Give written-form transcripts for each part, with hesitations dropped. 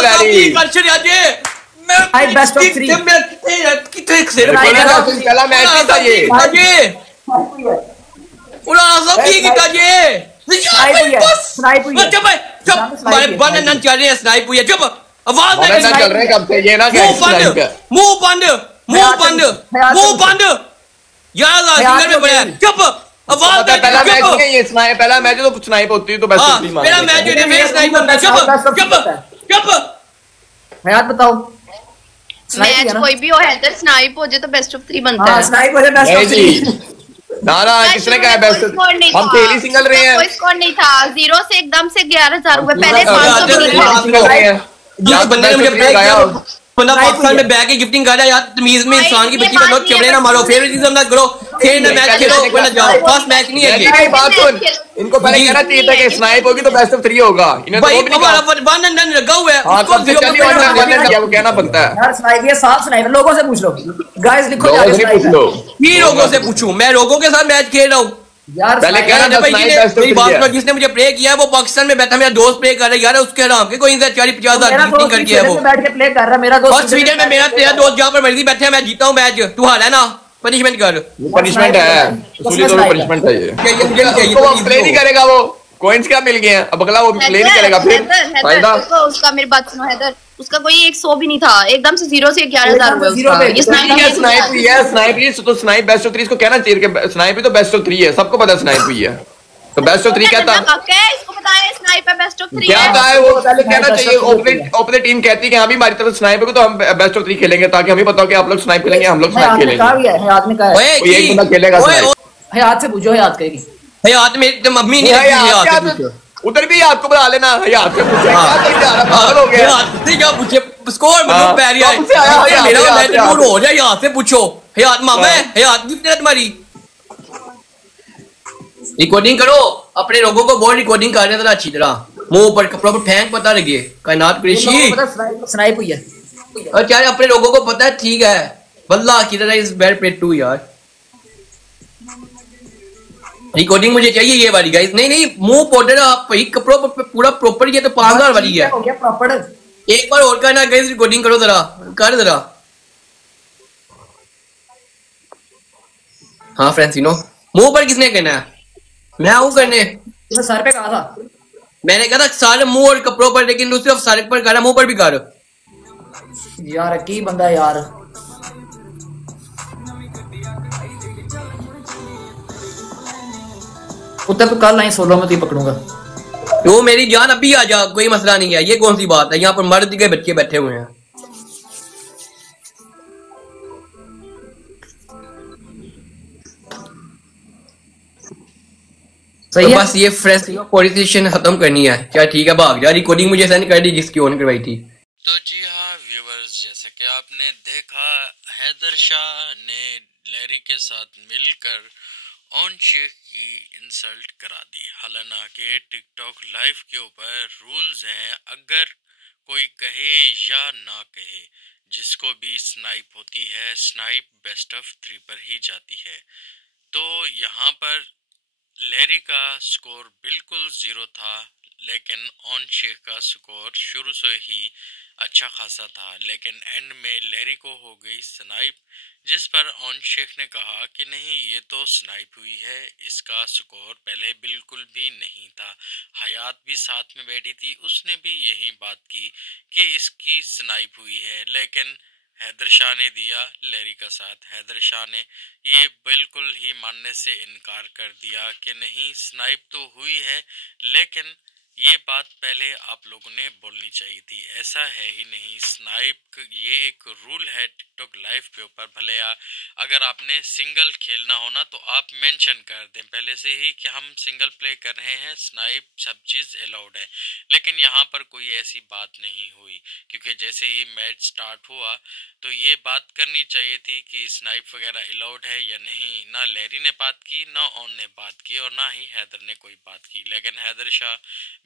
Larry भाई best of 3 कितने सिर पहला मैच ही था ये उड़ा सब की किता ये स्नाइप हुई चुप चुप हमारे बंद न चल रहे हैं स्नाइप हुई चुप आवाज नहीं चल रहे कब से ये ना मुंह बंद यार सिंगल में बड़ा चुप आवाज पहला मैच नहीं ये स्नाइप पहला मैच तो स्नाइप होती है तो बेस्ट ऑफ 3 मान पहला मैच है मैं स्नाइप होता चुप हयात बताओ मैच कोई भी हो हैदर स्नाइप हो जाए तो बेस्ट ऑफ 3 बनता है स्नाइप हो जाए बेस्ट ऑफ 3 ना किसने कहा बेस्ट हम पहली सिंगल रहे हैं कोई स्कोर नहीं था 0 से एकदम से 11,000 रुपए पहले 500 जिस बंदे ने मुझे बैग किया बंदा पाकिस्तान में बैग की गिफ्टिंग कर रहा है यार तमीज में इंसान की बेटी पर लोग चबड़े ना मारो फेवरेटिज्म ना करो खेल ना मैच खेलो वरना जाओ फर्स्ट मैच नहीं है ये बात सुन इनको पहले कहना चाहिए था कि स्नाइप होगी तो बेस्ट ऑफ 3 होगा इन्हें भाई हमारा वन एंड डन लगा हुआ है उसको वो कहना बनता है यार स्नाइप ये साफ स्नाइपर लोगों से पूछ लो गाइस लिखो ये लोगों से पूछूं मैं लोगों के साथ मैच खेल रहा हूं यार पहले कहना भाई मेरी बात सुनो जिसने मुझे प्ले किया वो पाकिस्तान में बैठा मेरा दोस्त प्ले कर रहा है यार उसके नाम के कोई 40-50,000 गिफ्टिंग करके है वो बैठ के प्ले कर रहा है मेरा दोस्त और स्वीडन में मेरा तेरा दोस्त जहां पर मर्जी बैठे मैं जीता हूं मैच तू हार है ना पनिशमेंट कर पनिशमेंट है असली तो पनिशमेंट है ये वो प्ले नहीं करेगा वो कॉइंस क्या मिल गए हैं अब अगला वो प्ले नहीं करेगा फिर फायदा उसका मेरी बात सुनो हैदर उसका कोई 100 भी नहीं था एकदम से 0 से 11,000 हुआ उसका ये स्नाइप ही है स्नाइप ही तो स्नाइप बेस्ट ऑफ 3 इसको कहना चाहिए कि स्नाइप ही तो बेस्ट ऑफ 3 है सबको पता स्नाइप ही है तो बेस्ट ऑफ 3 कहता इसको पता है स्नाइप है बेस्ट ऑफ 3 क्या कहा है वो पहले कहना चाहिए ओपोजिट टीम कहती है कि हां भी हमारी तरफ स्नाइप है तो हम बेस्ट ऑफ 3 खेलेंगे ताकि हमें पता हो कि आप लोग स्नाइप खेलेंगे हम लोग स्नाइप खेलेंगे हयात ने कहा है कोई एक बंदा खेलेगा स्नाइप हयात से पूछो हयात कहेगी हयात मेरी मम्मी नहीं है उधर भी याद को बुला लेना याद से पूछे क्या कर जा रहा पागल हो गया याद से क्या पूछे स्कोर मतलब पैरी है मेरा मैच दूर हो जाए याद से पूछो हयात मामा है हयात कितने तुम्हारी रिकॉर्डिंग करो अपने लोगों को बहुत रिकॉर्डिंग कर रहे थे अच्छी तरह मुंह पर कपड़ों पर फेंक पता लगे कायनात कृषि स्नाइप हुई है और क्या अपने लोगों को पता है ठीक है वल्लाह की तरह इज वेरी पेड टू यार रिकॉर्डिंग मुझे चाहिए ये वाली गाइस नहीं मुंह पाउडर आप भाई कपड़ों पर पूरा प्रॉपर ये तो 5,000 वाली है हो गया प्रॉपर एक बार और करना गाइस रिकॉर्डिंग करो जरा कर जरा हाँ फ्रेंसिनो मुंह पर किसने कहना है मैं हूँ करने तुमने सर पे कहा था मैंने कहा था सारे मुंह और कपड़ों पर लेकिन दूसरे सर पर करा मुंह पर भी कर यार की बंदा यार उधर तो कल आई 16 में तो पकड़ूंगा तो मेरी जान अभी आ जा कोई मसला नहीं है ये कौन सी बात है यहाँ पर मर्द के बच्चे बैठे हुए हैं सही तो है बस ये फ्रेश पॉलिटिशियन खत्म करनी है क्या ठीक है भाग जा रिकॉर्डिंग मुझे सेंड कर दी जिसकी ऑन करवाई थी तो जी हाँ व्यूवर्स जैसे कि आपने देखा हैदर शाह ने लैरी के साथ मिलकर ऑन शेख की इंसल्ट करा दी। हालांकि टिकटॉक लाइव के ऊपर रूल्स हैं अगर कोई कहे या ना कहे जिसको भी स्नाइप होती है स्नाइप बेस्ट ऑफ 3 पर ही जाती है। तो यहाँ पर लैरी का स्कोर बिल्कुल 0 था लेकिन ऑन शेख का स्कोर शुरू से ही अच्छा खासा था लेकिन एंड में लैरी को हो गई स्नाइप जिस पर ऑन शेख ने कहा कि नहीं ये तो स्नाइप हुई है इसका स्कोर पहले बिल्कुल भी नहीं था। हयात भी साथ में बैठी थी उसने भी यही बात की कि इसकी स्नाइप हुई है लेकिन हैदर शाह ने दिया लैरी का साथ। हैदर शाह ने ये बिल्कुल ही मानने से इनकार कर दिया कि नहीं स्नाइप तो हुई है लेकिन ये बात पहले आप लोगों ने बोलनी चाहिए थी। ऐसा है ही नहीं स्नाइप ये एक रूल है टिकटॉक लाइव के ऊपर। भले अगर आपने सिंगल खेलना हो ना तो आप मेंशन कर दें पहले से ही कि हम सिंगल प्ले कर रहे हैं स्नाइप सब चीज़ अलाउड है लेकिन यहाँ पर कोई ऐसी बात नहीं हुई क्योंकि जैसे ही मैच स्टार्ट हुआ तो ये बात करनी चाहिए थी कि स्नाइप वगैरह अलाउड है या नहीं। ना लैरी ने बात की ना ऑन ने बात की और ना ही हैदर ने कोई बात की लेकिन हैदर शाह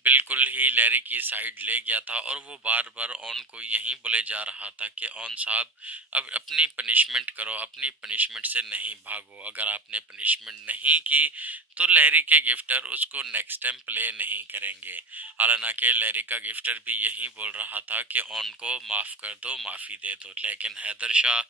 बिल्कुल ही लैरी की साइड ले गया था और वो बार बार ऑन को यही बोले जा रहा था कि ऑन साहब अब अपनी पनिशमेंट करो, अपनी पनिशमेंट से नहीं भागो, अगर आपने पनिशमेंट नहीं की तो लैरी के गिफ्टर उसको नेक्स्ट टाइम प्ले नहीं करेंगे। हालांकि लैरी का गिफ्टर भी यही बोल रहा था कि ऑन को माफ़ कर दो, माफ़ी दे दो, लेकिन हैदर शाह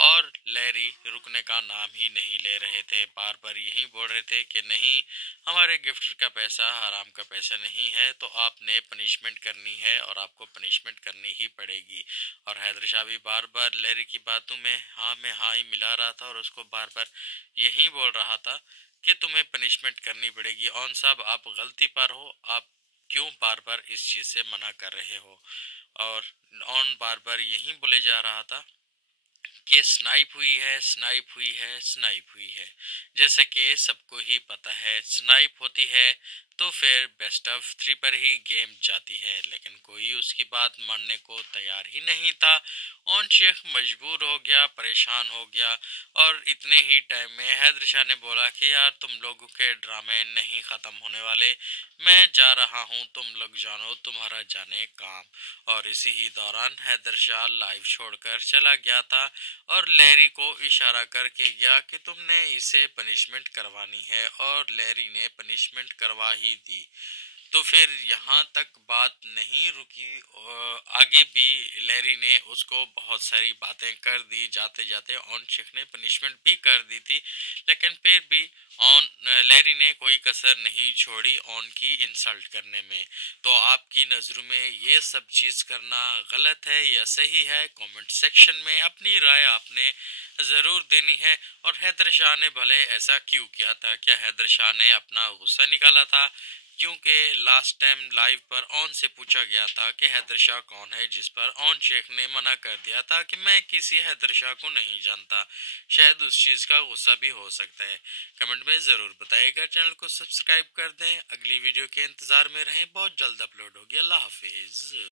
और लैरी रुकने का नाम ही नहीं ले रहे थे। बार बार यही बोल रहे थे कि नहीं, हमारे गिफ्टर का पैसा हराम का पैसा नहीं है, तो आपने पनिशमेंट करनी है और आपको पनिशमेंट करनी ही पड़ेगी। और हैदर शाह भी बार बार लैरी की बातों में हाँ ही मिला रहा था और उसको बार बार यही बोल रहा था कि तुम्हें पनिशमेंट करनी पड़ेगी। ऑन साहब आप गलती पर हो, आप क्यों बार बार इस चीज़ से मना कर रहे हो। और ऑन बार बार यही बोले जा रहा था कि स्नाइप हुई है, स्नाइप हुई है, स्नाइप हुई है। जैसे कि सबको ही पता है स्नाइप होती है तो फिर बेस्ट ऑफ 3 पर ही गेम जाती है, लेकिन कोई उसकी बात मानने को तैयार ही नहीं था। ऑन शेख मजबूर हो गया, परेशान हो गया और इतने ही टाइम में हैदर शाह ने बोला कि यार तुम लोगों के ड्रामे नहीं ख़त्म होने वाले, मैं जा रहा हूँ, तुम लोग जानो तुम्हारा जाने काम। और इसी ही दौरान हैदर शाह लाइव छोड़कर चला गया था और लैरी को इशारा करके गया कि तुमने इसे पनिशमेंट करवानी है और लैरी ने पनिशमेंट करवा ही दी। तो फिर यहाँ तक बात नहीं रुकी और आगे भी लैरी ने उसको बहुत सारी बातें कर दी, जाते जाते ऑन शेख ने पनिशमेंट भी कर दी थी, लेकिन फिर भी लैरी ने कोई कसर नहीं छोड़ी ऑन की इंसल्ट करने में। तो आपकी नज़रों में ये सब चीज़ करना गलत है या सही है, कमेंट सेक्शन में अपनी राय आपने ज़रूर देनी है। और हैदर शाह ने भले ऐसा क्यों किया था, क्या हैदर शाह ने अपना गुस्सा निकाला था? क्योंकि लास्ट टाइम लाइव पर ऑन से पूछा गया था कि हैदर शाह कौन है, जिस पर ऑन शेख ने मना कर दिया था कि मैं किसी हैदर शाह को नहीं जानता। शायद उस चीज़ का गुस्सा भी हो सकता है। कमेंट में ज़रूर बताइएगा, चैनल को सब्सक्राइब कर दें, अगली वीडियो के इंतज़ार में रहें, बहुत जल्द अपलोड होगी। अल्लाह हाफिज़।